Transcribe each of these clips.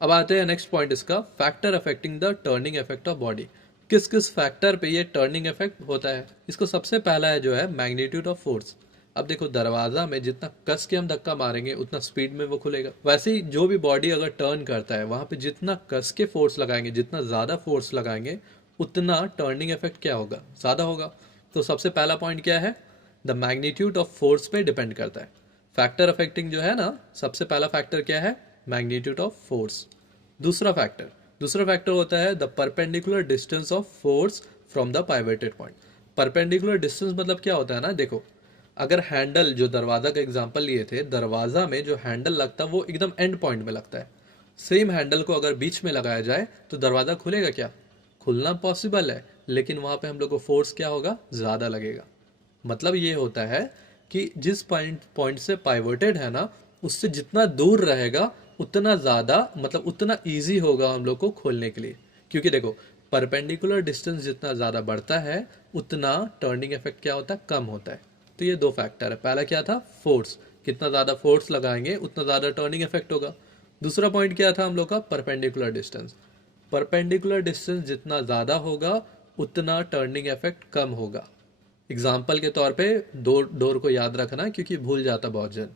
अब आते हैं नेक्स्ट पॉइंट इसका, factor affecting the turning effect of body. किस किस फैक्टर पे ये टर्निंग इफेक्ट होता है? इसको सबसे पहला है जो है मैग्नीट्यूड ऑफ फोर्स। अब देखो दरवाजा में जितना कस के हम धक्का मारेंगे उतना स्पीड में वो खुलेगा, वैसे ही जो भी बॉडी अगर टर्न करता है वहां पे जितना कस के फोर्स लगाएंगे, जितना ज्यादा फोर्स लगाएंगे, उतना टर्निंग इफेक्ट क्या होगा, ज्यादा होगा। तो सबसे पहला पॉइंट क्या है, द मैग्नीट्यूड ऑफ फोर्स पे डिपेंड करता है। फैक्टर अफेक्टिंग जो है ना, सबसे पहला फैक्टर क्या है, मैग्नीट्यूड ऑफ फोर्स। दूसरा फैक्टर होता है the perpendicular distance of force from the pivoted point. Perpendicular distance मतलब क्या होता है ना, देखो अगर हैंडल, जो दरवाजा का एग्जांपल लिए थे, दरवाजा में जो हैंडल लगता है वो एकदम एंड पॉइंट में लगता है। सेम हैंडल को अगर बीच में लगाया जाए तो दरवाजा खुलेगा क्या? खुलना पॉसिबल है, लेकिन वहां पे हम लोग को फोर्स क्या होगा, ज्यादा लगेगा। मतलब ये होता है कि जिस पॉइंट पॉइंट से पाइवोटेड है ना, उससे जितना दूर रहेगा उतना ज़्यादा, मतलब उतना इजी होगा हम लोग को खोलने के लिए। क्योंकि देखो परपेंडिकुलर डिस्टेंस जितना ज़्यादा बढ़ता है उतना टर्निंग इफेक्ट क्या होता है, कम होता है। तो ये दो फैक्टर है। पहला क्या था, फोर्स, कितना ज़्यादा फोर्स लगाएंगे उतना ज़्यादा टर्निंग इफेक्ट होगा। दूसरा पॉइंट क्या था हम लोग का, परपेंडिकुलर डिस्टेंस। परपेंडिकुलर डिस्टेंस जितना ज़्यादा होगा उतना टर्निंग इफेक्ट कम होगा। एग्जाम्पल के तौर पे डोर को याद रखना, क्योंकि भूल जाता बहुत जन।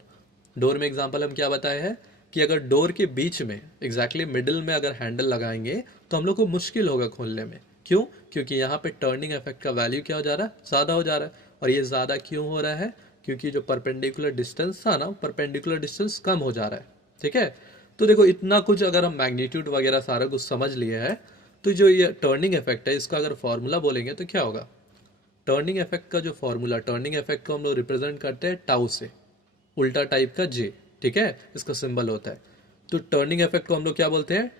डोर में एग्जाम्पल हम क्या बताए हैं कि अगर डोर के बीच में एग्जैक्टली मिडिल में अगर हैंडल लगाएंगे तो हम लोग को मुश्किल होगा खोलने में। क्यों? क्योंकि यहाँ पे टर्निंग इफेक्ट का वैल्यू क्या हो जा रहा है, ज़्यादा हो जा रहा है। और ये ज़्यादा क्यों हो रहा है? क्योंकि जो परपेंडिकुलर डिस्टेंस था ना, परपेंडिकुलर डिस्टेंस कम हो जा रहा है। ठीक है, तो देखो इतना कुछ अगर हम मैग्नीट्यूड वगैरह सारा कुछ समझ लिए है, तो जो ये टर्निंग इफेक्ट है इसका अगर फॉर्मूला बोलेंगे तो क्या होगा। टर्निंग इफेक्ट का जो फॉर्मूला, टर्निंग इफेक्ट को हम लोग रिप्रेजेंट करते हैं टाउ से, उल्टा टाइप का जे। ठीक है, इसका सिंबल होता है। तो टर्निंग इफेक्ट को हम लोग क्या बोलते हैं,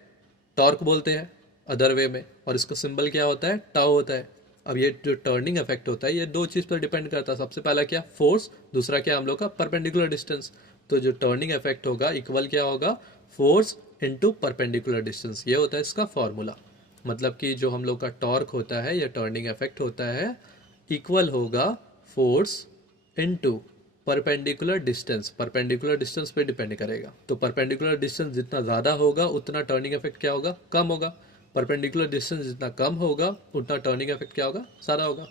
टॉर्क बोलते हैं अदर वे में, और इसका सिंबल क्या होता है, टाउ होता है। अब ये जो टर्निंग इफेक्ट होता है ये दो चीज पर डिपेंड करता है। सबसे पहला क्या, फोर्स, दूसरा क्या हम लोग का परपेंडिकुलर डिस्टेंस। तो जो टर्निंग इफेक्ट होगा इक्वल क्या होगा, फोर्स इनटू परपेंडिकुलर डिस्टेंस। ये होता है इसका फॉर्मूला। मतलब कि जो हम लोग का टॉर्क होता है या टर्निंग इफेक्ट होता है इक्वल होगा force into perpendicular distance. Perpendicular distance पे डिपेंड करेगा। तो परपेंडिकुलर डिस्टेंस जितना ज़्यादा होगा उतना टर्निंग इफेक्ट क्या होगा, कम होगा। परपेंडिकुलर डिस्टेंस जितना कम होगा उतना टर्निंग इफेक्ट क्या होगा, ज़्यादा होगा।